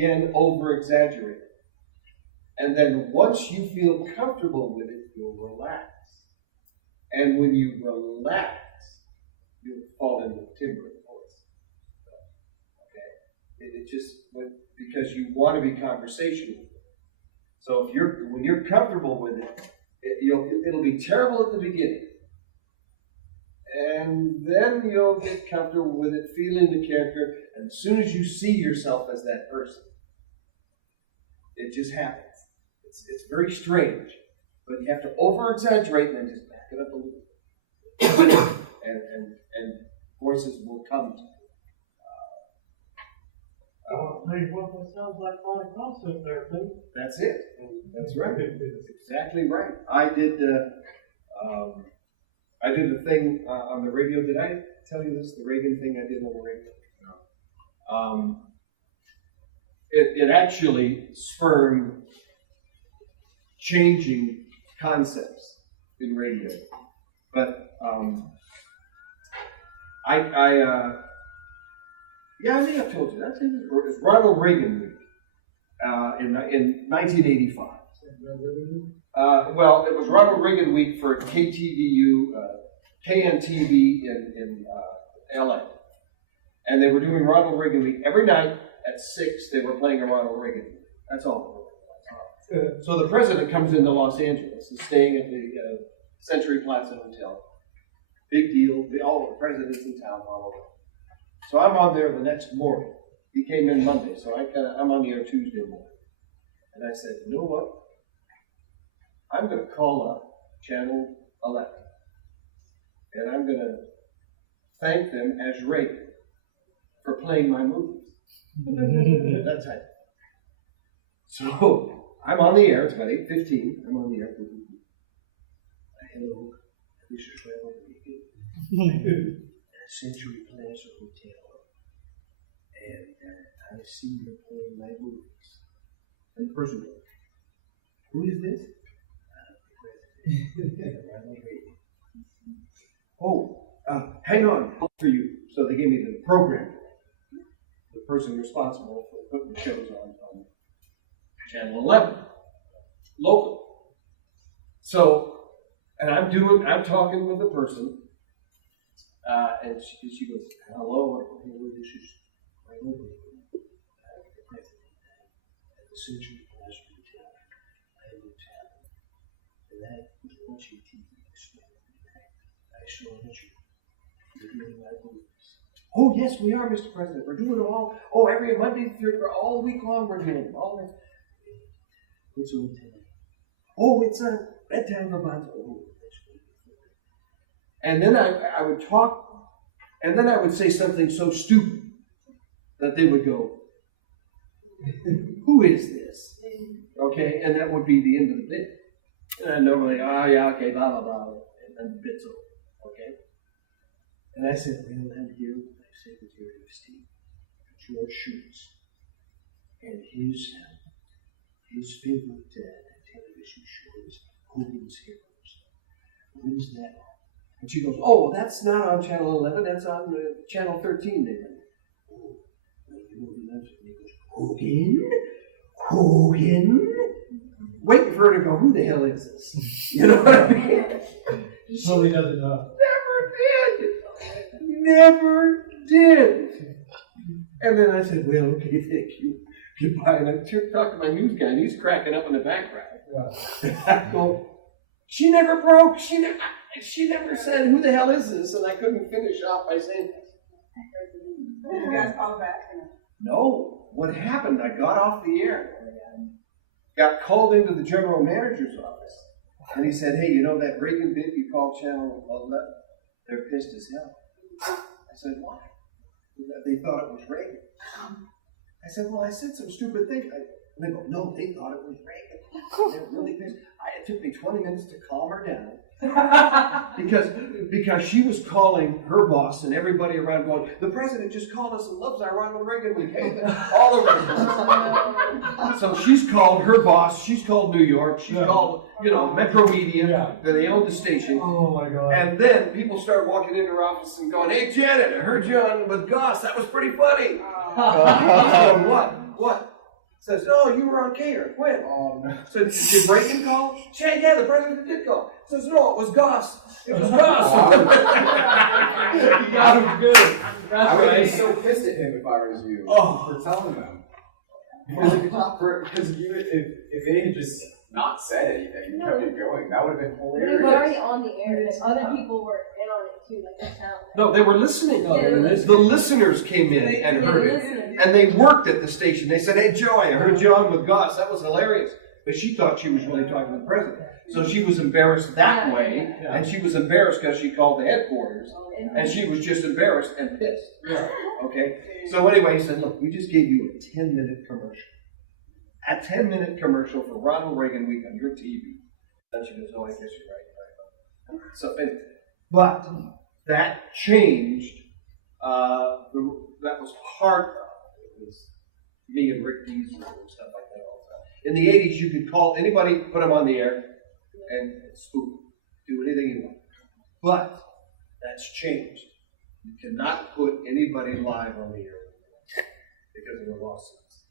again, over-exaggerate it. And then once you feel comfortable with it, you'll relax. And when you relax, you'll fall into the timbre of the voice. Okay? It just, because you want to be conversational. So when you're comfortable with it, it'll be terrible at the beginning. And then you'll get comfortable with it, feeling the character, and as soon as you see yourself as that person, it just happens. It's very strange, but you have to over-exaggerate and then just back it up a little bit. and voices will come to you. That sounds like quite a concept there, too. That's it. That's right. That's exactly right. I did a thing on the radio. Did I tell you this? The Reagan thing I did on the radio? No. It actually spurred changing concepts in radio. But I think I've told you. That's it. It's Ronald Reagan week in 1985. Well, it was Ronald Reagan week for KTVU, KNTV in LA. And they were doing Ronald Reagan week. Every night at 6, they were playing a Ronald Reagan week. That's all. So the president comes into Los Angeles and staying at the Century Plaza Hotel. Big deal. All the presidents in town all over. So I'm on there the next morning. He came in Monday, so I'm on the air Tuesday morning. And I said, you know what? I'm going to call up Channel 11. And I'm going to thank them as Reagan for playing my movies. At that time. So I'm on the air. It's about 8:15. I'm on the air. Hello, this is Ronald Reagan. Century Plaza Hotel, and I see you're playing my movies. And the person goes, who is this? The president, Ronald Reagan. Oh, hang on for you. So they gave me the program, the person responsible for putting the shows on Channel 11, local. So, and I'm talking with the person. And she goes, hello, this is Ronald Reagan, the president at the Century Plaza Hotel. I am in town, and I was watching TV this morning. I saw that you're doing my movies. Oh, yes, we are, Mr. President. We're doing them all. Oh, every Monday, all week long, we're doing them. All this. What's on tonight? Oh, it's a bedtime robots. Oh, and then I would talk, and then I would say something so stupid that they would go, who is this? Okay, and that would be the end of the bit. And I normally, yeah, okay, blah, blah, blah, and then the bit's over, okay? And I said, well, I'm here with my Secretary of State, George Shultz, and his favorite television show is Hogan's Heroes. When's that on? And she goes, oh, that's not on Channel 11, that's on Channel 13. They went, oh, well, you know the answer. And he goes, Hogan? Waiting for her to go, who the hell is this? You know what I mean? So he doesn't know. Never did. And then I said, well, okay, thank you. Goodbye. And I talked to my news guy, and he's cracking up in the background. Yeah. I go, she never broke. She never said, who the hell is this? And I couldn't finish off by saying, you guys call back? no. What happened? I got off the air. Got called into the general manager's office. And he said, hey, you know that Reagan bit you called Channel 11? They're pissed as hell. I said, why? They thought it was Reagan. I said, well, I said some stupid thing. And they go, no, they thought it was Reagan. They were really pissed. It took me 20 minutes to calm her down. because she was calling her boss and everybody around going, the president just called us and loves our Ronald Reagan week. All over the place. So she's called her boss, she's called New York, she's called, Metro Media, they own the station. Oh my God. And then people start walking into her office and going, hey Janet, I heard you on with Goss, that was pretty funny. What? Says, oh, you were on cater. When? Oh, no. So did Reagan call? Yeah, the president did call. Says, no, it was Gus. It was Gus. You got him good. I That's would be right. so pissed at him if I was you for telling them. Because if they had just not said anything and kept it going, that would have been We hilarious. were already on the air, and other people were in on it too, like the town. No, they were listening. No, they were listening. The listeners came in and heard it. And they worked at the station. They said, hey, Joey, I heard you on with Gus. That was hilarious. But she thought she was really talking to the president. So she was embarrassed that way. Yeah. And she was embarrassed because she called the headquarters. And she was just embarrassed and pissed. Yeah. Okay? So anyway, he said, look, we just gave you a 10-minute commercial. A 10-minute commercial for Ronald Reagan Week on your TV. And she goes, oh, I guess you're right. So, but that changed. That was part of it. It was me and Rick Dees and stuff like that all the time. In the 80s, you could call anybody, put them on the air, and spook, do anything you want. But that's changed. You cannot put anybody live on the air because of the lawsuits.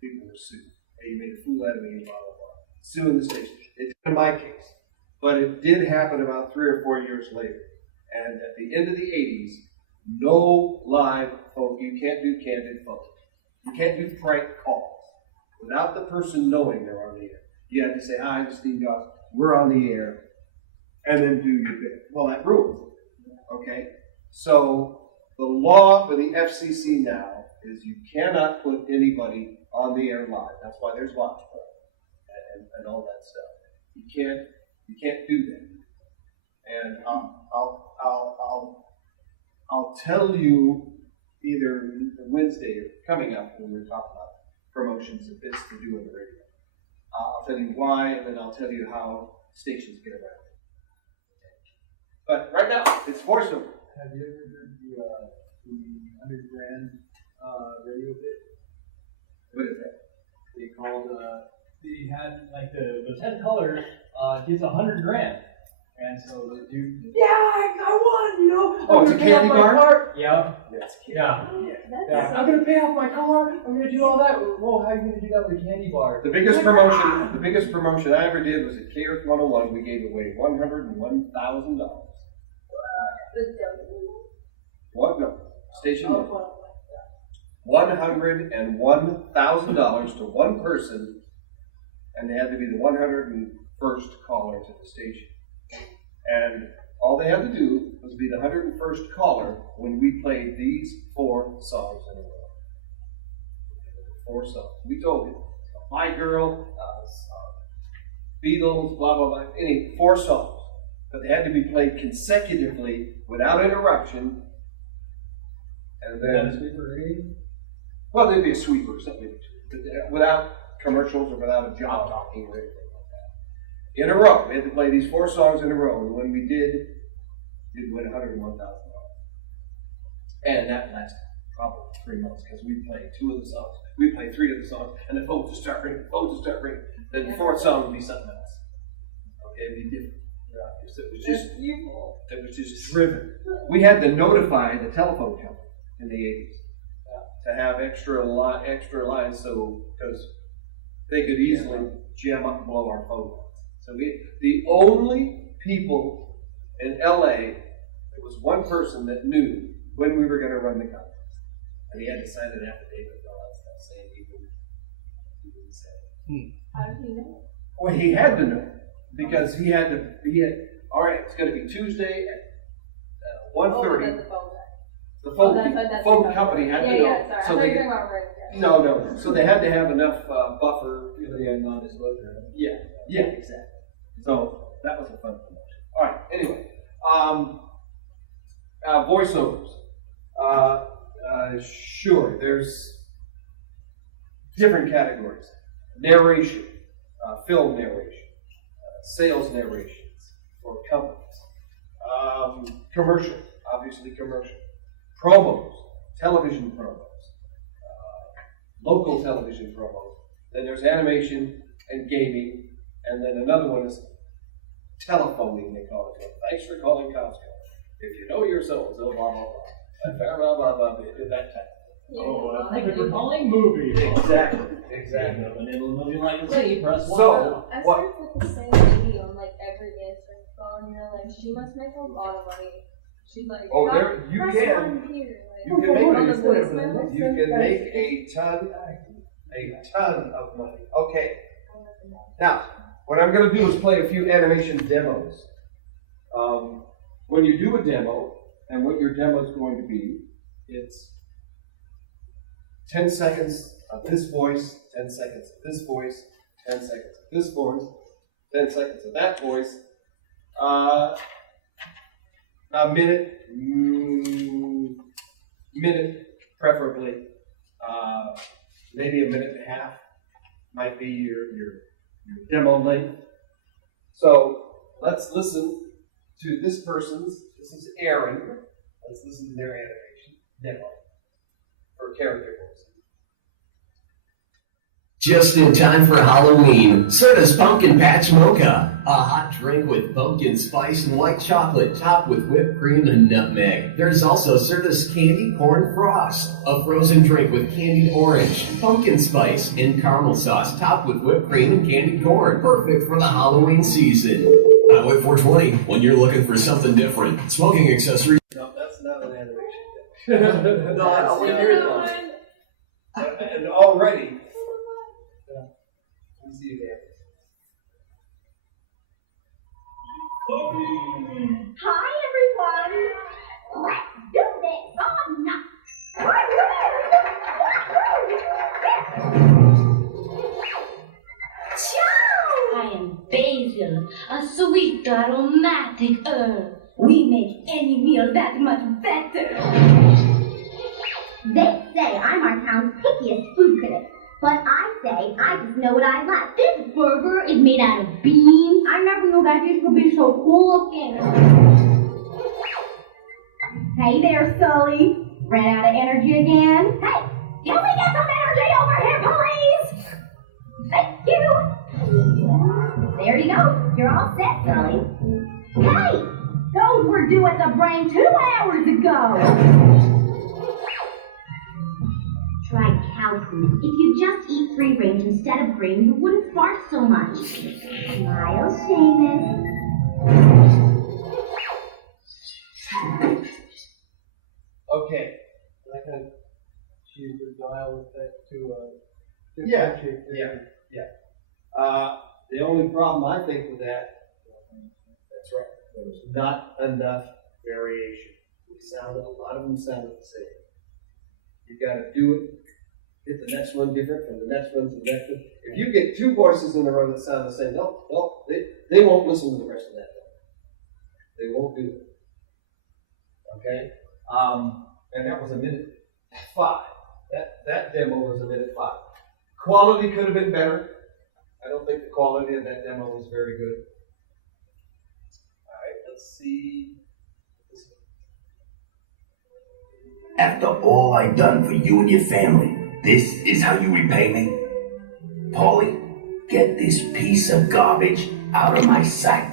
People were sued. Hey, you made a fool out of me, blah, blah, blah. Suing the station. It's in my case. But it did happen about 3 or 4 years later. And at the end of the 80s, no live phone. You can't do candid phone. You can't do prank calls without the person knowing they're on the air. You have to say, hi, I'm Steve Goss. We're on the air. And then do your bit. Well, that rules it. Okay? So the law for the FCC now is you cannot put anybody on the air live. That's why there's live and all that stuff. You can't do that. And I'll tell you either Wednesday or coming up when we're talking about promotions of this to do on the radio. I'll tell you why, and then I'll tell you how stations get around it. But right now, it's voiceover. Have you ever heard the $100,000 radio bit? What is that? They called, they had like the 10 colors gets $100,000. And so the dude, yeah, I won, you know. Oh, it's a candy bar? Yeah. That's Yeah. That's I'm gonna pay off my car. I'm gonna do all that. Whoa, how are you gonna do that with a candy bar? The biggest promotion I ever did was at KRS 101. We gave away $101,000. What? No. Station one. $101,000 to one person, and they had to be the 101st caller to the station. And all they had to do was be the 101st caller when we played these 4 songs in a row. 4 songs. We told you, My Girl, Beatles, blah, blah, blah, 4 songs. But they had to be played consecutively without interruption. And then, well, there'd be a sweeper or something, but without commercials or without a job talking or anything like that. In a row. We had to play these 4 songs in a row, and when we did, we'd win $101,000. And that lasted probably 3 months, because we played 2 of the songs, we played 3 of the songs, and the phones would start ringing, Then the 4th song would be something else. Okay, it'd be different. It was just driven. We had to notify the telephone company in the 80s to have extra lines, so because they could easily jam up and blow our phone lines. So the only people in LA, there was one person that knew when we were going to run the contest, and he had to sign an affidavit and all that stuff saying he wouldn't say it. How did he know? Well, he had to know because he had. All right, it's going to be Tuesday at 1:30. The phone company had to know. Yeah, sorry. So I thought they you were talking about right. no. So they had to have enough buffer. Non-disclosure. Yeah, exactly. So that was a fun promotion. All right. Anyway, voiceovers. Sure, there's different categories: narration, film narration, sales narrations for companies, commercial, obviously commercial, promos, television promos, local television promos. Then there's animation and gaming, and then another one is telephoning, they call it. Thanks for calling Costco. If you know your so-and-so, blah, blah, blah. Blah, blah, blah, blah, that type. Oh, thank you for calling movie. Exactly. Exactly. When it'll move you like a Z, press one. So, I what? started with the same lady on like every answering phone. You know, like she must make a lot of money. She's like, Oh, "Press there, you press can. one here." Like, You can make on the it. voicemail. You can make a ton of money. Okay. Now, what I'm going to do is play a few animation demos. When you do a demo, and what your demo is going to be, it's 10 seconds of this voice, 10 seconds of this voice, 10 seconds of this voice, 10 seconds of that voice, a minute preferably, maybe a minute and a half might be your demo length. So let's listen to this person's, this is Aaron, let's listen to their animation demo for character voices. Just in time for Halloween, Serta's Pumpkin Patch Mocha. A hot drink with pumpkin spice and white chocolate topped with whipped cream and nutmeg. There's also Serta's Candy Corn Frost, a frozen drink with candied orange, pumpkin spice, and caramel sauce topped with whipped cream and candied corn. Perfect for the Halloween season. Highway 420, when you're looking for something different. Smoking accessories. No, that's not an animation. No, I want to hear it though. And already, let me see again. Hi, everyone. Let's do this. Oh, no. Ciao! I am basil, a sweet aromatic herb. We make any meal that much better. They say I'm our town's pickiest food critic. But I say, I just know what I like. This burger is made out of beans. I never knew that this could be so cool looking. Hey there, Sully. Ran out of energy again? Hey, can we get some energy over here, please? Thank you. There you go. You're all set, Sully. Hey, those were due at the brain 2 hours ago. Try cow food. If you just eat free range instead of grain, you wouldn't fart so much. Smile, Seamus. Okay. I can choose the dial effect to Yeah, differentiate. the only problem I think with that, that's right, there was not enough variation. A lot of them sounded the same. You gotta do it, hit the next one different from the next one to the next one. If you get 2 voices in a row that sound the same, they won't listen to the rest of that. They won't do it. Okay? And that was a minute 5. That demo was a minute 5. Quality could have been better. I don't think the quality of that demo was very good. All right, let's see. After all I've done for you and your family, this is how you repay me? Paulie, get this piece of garbage out of my sight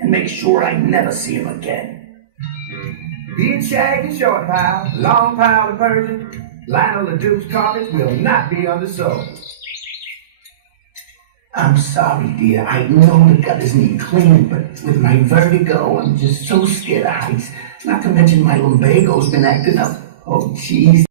and make sure I never see him again. Being shaggy short pile, long pile of Persian, Lionel the Duke's carpet will not be undersold. I'm sorry, dear. I know the gutters need cleaning, but with my vertigo, I'm just so scared of heights. Not to mention my lumbago's been acting up. Oh, jeez.